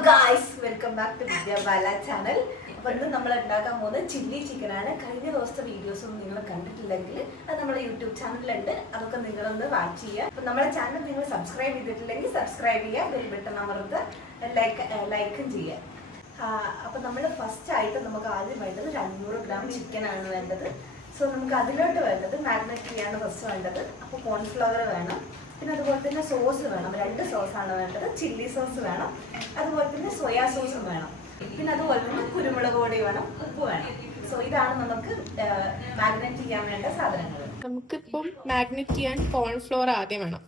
Guys, welcome back to Vidya Bala channel. അപ്പോൾ ഇന്ന് നമ്മൾ ഉണ്ടാക്കാൻ പോകുന്നത് ചില്ലി ചിക്കനാണ്. കഴിഞ്ഞ ദിവസത്തെ വീഡിയോസ് ഒന്നും നിങ്ങൾ കണ്ടിട്ടില്ലെങ്കിൽ അത് നമ്മുടെ യൂട്യൂബ് ചാനലിലുണ്ട്, അതൊക്കെ നിങ്ങളൊന്ന് വാച്ച് ചെയ്യുക. അപ്പോൾ നമ്മുടെ ചാനൽ നിങ്ങൾ സബ്സ്ക്രൈബ് ചെയ്തിട്ടില്ലെങ്കിൽ സബ്സ്ക്രൈബ് ചെയ്യുക, ബെൽ ബട്ടൺ അമർത്ത് ലൈക്കും ചെയ്യുക. അപ്പോൾ നമ്മൾ ഫസ്റ്റ് ആയിട്ട് നമുക്ക് ആദ്യമായിട്ട് 500 ഗ്രാം ചിക്കനാണ് വേണ്ടത്. സോ നമുക്ക് അതിലോട്ട് വേണ്ടത് മാരിനേറ്റ് ചെയ്യാണ് ഫസ്റ്റ് വേണ്ടത്. അപ്പോൾ കോൺഫ്ലവർ വേണം, പിന്നെ അതുപോലെ തന്നെ സോസ് വേണം. 2 സോസാണ് വേണ്ടത്. ചില്ലി സോസ് വേണം, അതുപോലെ തന്നെ സോയാ സോസും വേണം. പിന്നെ അതുപോലെ തന്നെ കുരുമുളക് പൊടി വേണം, ഉപ്പ് വേണം. സോ ഇതാണ് നമുക്ക് മാഗ്നേറ്റ് ചെയ്യാൻ വേണ്ട സാധനങ്ങൾ. നമുക്കിപ്പം മാഗ്നേറ്റ് ചെയ്യാൻ കോൺഫ്ലോർ ആദ്യം വേണം.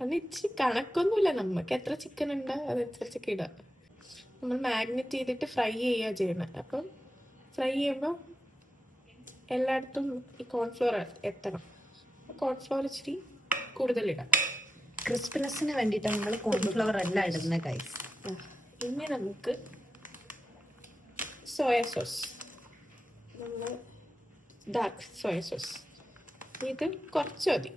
അത് ഇച്ചിരി കണക്കൊന്നുമില്ല, നമുക്ക് എത്ര ചിക്കൻ ഉണ്ട് അതനുസരിച്ചൊക്കെ ഇടാം. നമ്മൾ മാഗ്നേറ്റ് ചെയ്തിട്ട് ഫ്രൈ ചെയ്യുക ചെയ്യണം. അപ്പം ഫ്രൈ ചെയ്യുമ്പോൾ എല്ലായിടത്തും ഈ കോൺഫ്ലോർ എത്തണം. കോൺഫ്ലോർ ഇച്ചിരി കൂടുതലിടാം. ക്രിസ്പിനെസ്സിന് വേണ്ടിയിട്ടാണ് നമ്മൾ കോൺഫ്ലവർ എല്ലാം ഇടുന്നത് ഗൈസ്. ഇനി നമുക്ക് സോയ സോസ്, നമ്മൾ ഡാർക്ക് സോയ സോസ്, ഇത് കുറച്ച് മതി.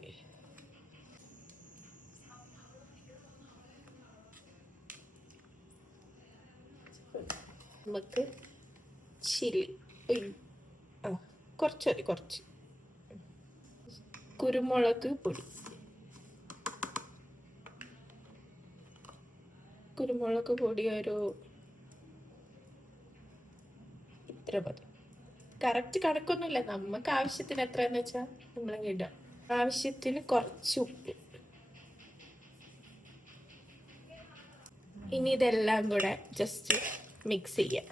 നമുക്ക് ചില്ലി കുറച്ച് മതി, കുറച്ച് കുരുമുളക് പൊടി, കുരുമുളക് പൊടി ഒരു ഇത്ര മതി. കറക്റ്റ് കണക്കൊന്നുമില്ല, നമുക്ക് ആവശ്യത്തിന് എത്രയെന്ന് വെച്ചാൽ നമ്മൾ ഇടാം. ആവശ്യത്തിന് കുറച്ച് ഉപ്പ്. ഇനി ഇതെല്ലാം കൂടെ ജസ്റ്റ് മിക്സ് ചെയ്യാം.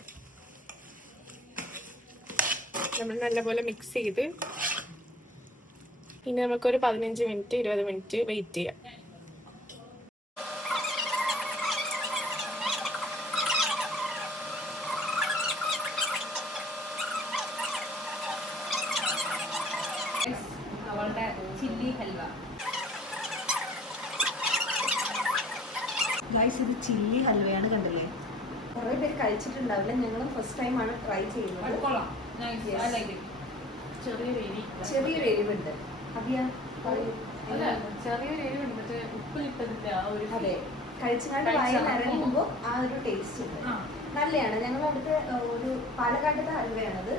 നമ്മൾ നല്ലപോലെ മിക്സ് ചെയ്ത് ഇനി നമുക്കൊരു 15 മിനിറ്റ് 20 മിനിറ്റ് വെയിറ്റ് ചെയ്യാം. അവളുടെ ചില്ലി ഹൽവ. ഗൈസ്, ഇത് ചില്ലി ഹൽവയാണ്, കണ്ടില്ലേ? കുറേ പേര് കഴിച്ചിട്ടുണ്ടാവില്ല, ഞങ്ങളും ഫസ്റ്റ് ടൈമാണ് ട്രൈ ചെയ്യുന്നത്. ചെറിയൊരു എരിവുണ്ട്. ചെറിയൊരു എരിവുണ്ട്, മറ്റേ ഉപ്പിലിട്ടതിന്റെ ആ ഒരു. അതെ, കഴിച്ചുകൊണ്ട് വായിൽ നിറയുമ്പോൾ ആ ഒരു ടേസ്റ്റ് ഉണ്ട്. നല്ലതാണ്. ഞങ്ങളുടെ അടുത്ത് ഒരു പാലക്കാട്ടത്തെ ഹൽവയാണത്.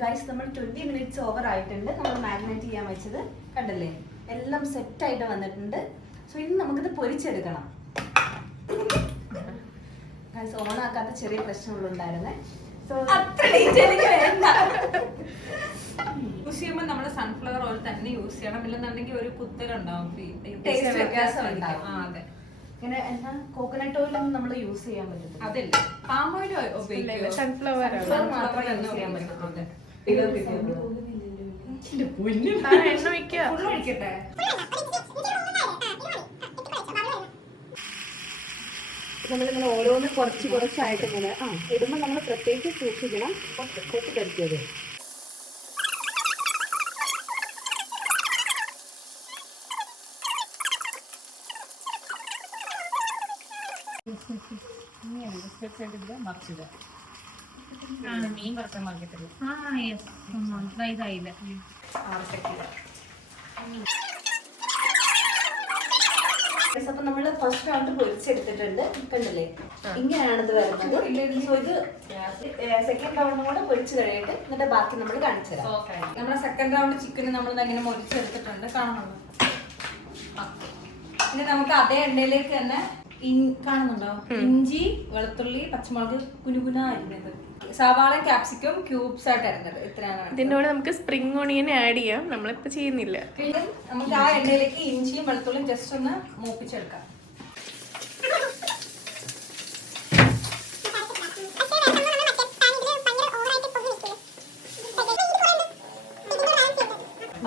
ഗൈസ്, നമ്മൾ 20 മിനിറ്റ്സ് ഓവർ ആയിട്ടുണ്ട്. നമ്മൾ മാഗ്നേറ്റ് ചെയ്യാൻ വെച്ചത് കണ്ടല്ലേ, എല്ലാം സെറ്റ് ആയിട്ട് വന്നിട്ടുണ്ട്. സോ ഇനി നമുക്കിത് പൊരിച്ചെടുക്കണം. ഗൈസ്, ഓണാക്കാത്ത ചെറിയ പ്രശ്നങ്ങളുണ്ടായിരുന്നേ. സോ അത്ര ഡീറ്റെയിലിംഗ് വേണ്ട. യൂസ് ചെയ്യുമ്പോൾ നമ്മൾ സൺഫ്ലവർ ഓയിൽ തന്നെ യൂസ് ചെയ്യണം, ഇല്ലെന്നുണ്ടെങ്കിൽ ഒരു കുത്തലുണ്ടാവും, ടേസ്റ്റ് വ്യത്യാസം ഉണ്ടാവും. അതെ, ഇങ്ങനെ എന്താ കോക്കനട്ട് ഓയിലൊന്നും നമ്മൾ യൂസ് ചെയ്യാൻ പറ്റത്തില്ല. അതില്ല, പാം ഓയിൽ ഉപയോഗിക്കുക, സൺഫ്ലവർ മാത്രമേ യൂസ് ചെയ്യാൻ പറ്റത്തുള്ളൂ. എണ്ണ ഒഴിക്കുക. ഒഴിക്കട്ടെ. നമ്മളിങ്ങനെ ഓരോന്ന് കുറച്ചായിട്ട് ഇങ്ങനെ ഇടുമ്പോൾ നമ്മൾ പ്രത്യേകിച്ച് സൂക്ഷിക്കണം. കുറച്ച് കരിക്കരുത്. മീൻ വറുക്കാൻ മറക്കത്തില്ല. ഇതായില്ല. അപ്പൊ നമ്മള് ഫസ്റ്റ് റൗണ്ട് പൊരിച്ചെടുത്തിട്ടുണ്ട്, കണ്ടില്ലേ? ഇങ്ങനെയാണിത് വരുന്നത്. സോ ഇത് സെക്കൻഡ് റൗണ്ടും കൂടെ പൊരിച്ചു കഴിയിട്ട് എന്നിട്ട് ബാക്കി നമ്മൾ കാണിച്ചു തരാം. നമ്മുടെ സെക്കൻഡ് റൗണ്ട് ചിക്കൻ നമ്മൾ ഇങ്ങനെ മുറിച്ചെടുത്തിട്ടുണ്ട്, കാണുന്നുണ്ടോ? ഇനി നമുക്ക് അതേ എണ്ണയിലേക്ക് തന്നെ കാണുന്നുണ്ടോ, ഇഞ്ചി, വെളുത്തുള്ളി, പച്ചമുളക് കുനുകുന അരിഞ്ഞത്, സവാള, ക്യാപ്സിക്കം ക്യൂബ്സ് ആയിട്ട് അരിഞ്ഞത്, ഇത്രയാണ്. ഇതിന്റെ കൂടെ നമുക്ക് സ്പ്രിംഗ് ഓണിയൻ ആഡ് ചെയ്യാം, നമ്മളിപ്പോ ചെയ്യുന്നില്ല. പിന്നെ നമുക്ക് ആ എണ്ണയിലേക്ക് ഇഞ്ചിയും വെളുത്തുള്ളിയും ജസ്റ്റ് ഒന്ന് മൂപ്പിച്ചെടുക്കാം.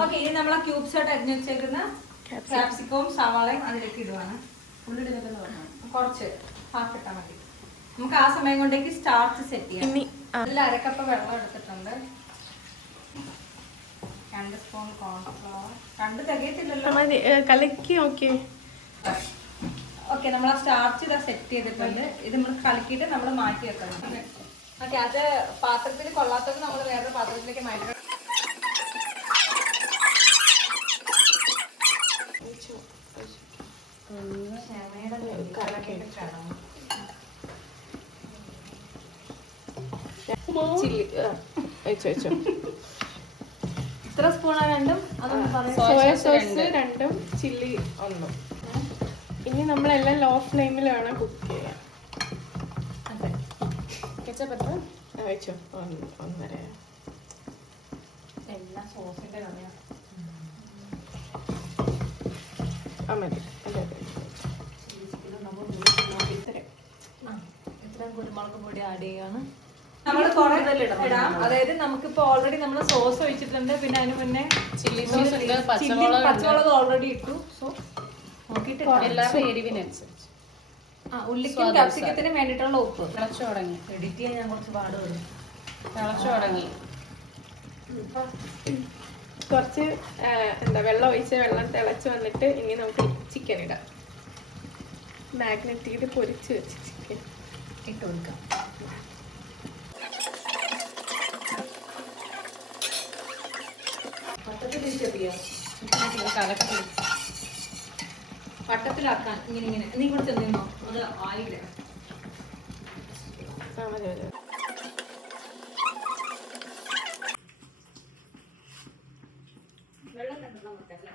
ഓക്കെ, ഇനി നമ്മൾ ആ ക്യൂബ്സ് ആയിട്ട് അരിഞ്ഞു വെച്ചേക്കുന്ന ക്യാപ്സിക്കവും സവാളയും അതിലേക്ക് ഇടുവാണ്. കുറച്ച് ഹാഫ് ഇട്ടാൽ മതി. നമുക്ക് ആ സമയം കൊണ്ടേക്ക് സ്റ്റാർച്ച് സെറ്റ് ചെയ്യാം. അതിൽ 1/2 കപ്പ് വെള്ളം എടുത്തിട്ടുണ്ട്, 2 സ്പൂൺ കോൺഫ്ലവർ, 2 തികയത്തില്ലല്ലോ, കലക്കി. ഓക്കെ, നമ്മൾ ആ സ്റ്റാർച്ച് ഇതാ സെറ്റ് ചെയ്തിട്ടുണ്ട്. ഇത് നമ്മൾ കലക്കിയിട്ട് നമ്മൾ മാറ്റി വെക്കണം. ഓക്കെ, അത് പാത്രത്തിൽ കൊള്ളാത്തത് നമ്മൾ വേറൊരു പാത്രത്തിലേക്ക് മാറ്റി. ചില്ലി വെച്ചോ. ഇത്ര സ്പൂണാ രണ്ടും? അതൊന്ന് പറയാം. സോയ സോസ് 2ഉം ചില്ലി 1ഉം. ഇനി നമ്മളെല്ലാം ലോ ഫ്ലെയിമിൽ വേണം കുക്ക് ചെയ്യാൻ. വെച്ചോ 1.5. എല്ലാം സോസിന്റെ കറിയാണ്. മതി. ഇത്രയും കുരുമുളക് പൊടി ആഡ് ചെയ്യാണ്. നമ്മൾ കുറെ ഇടാം. അതായത് നമുക്കിപ്പോ ഓൾറെഡി നമ്മൾ സോസ് ഒഴിച്ചിട്ടുണ്ട്. പിന്നെ അതിന് മുന്നേ ചില്ലി സോസ് ഉണ്ട്, പച്ചമുളക് ഓൾറെഡി ഇട്ടു. സോ നോക്കിയിട്ട് എല്ലാവരുടെ എരിവിനനുസരിച്ച്. ഉള്ളിക്കും ക്യാപ്സിക്കത്തിന് വേണ്ടിയിട്ടുള്ള ഉപ്പ്. തിളച്ചു തുടങ്ങി. എഡിറ്റ് ചെയ്യാൻ ഞാൻ കുറച്ച് പാട് വരും. തിളച്ചു തുടങ്ങി. കുറച്ച് വെള്ളം ഒഴിച്ച് വെള്ളം തിളച്ച് വന്നിട്ട് ഇനി നമുക്ക് ചിക്കൻ ഇടാം. മാഗ്നറ്റ് ചെയ്ത് പൊരിച്ച് വെച്ച് ചിക്കൻ ഇട്ട് കൊടുക്കാം. വട്ടത്തിലാക്കാൻ ഇങ്ങനെ നീ കൂടെ ചെന്നോ. അത് ആയില്ല. മതി. വെള്ളം കണ്ടോ നമുക്കല്ലേ?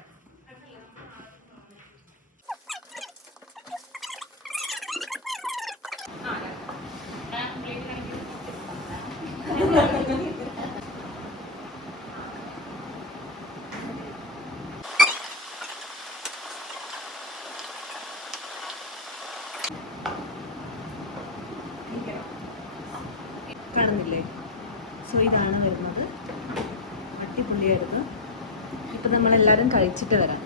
കാണുന്നില്ലേ? സോ ഇതാണ് വരുന്നത്. അടിപൊളിയായിരുന്നു. ഇപ്പം നമ്മളെല്ലാവരും കഴിച്ചിട്ട് വരാം.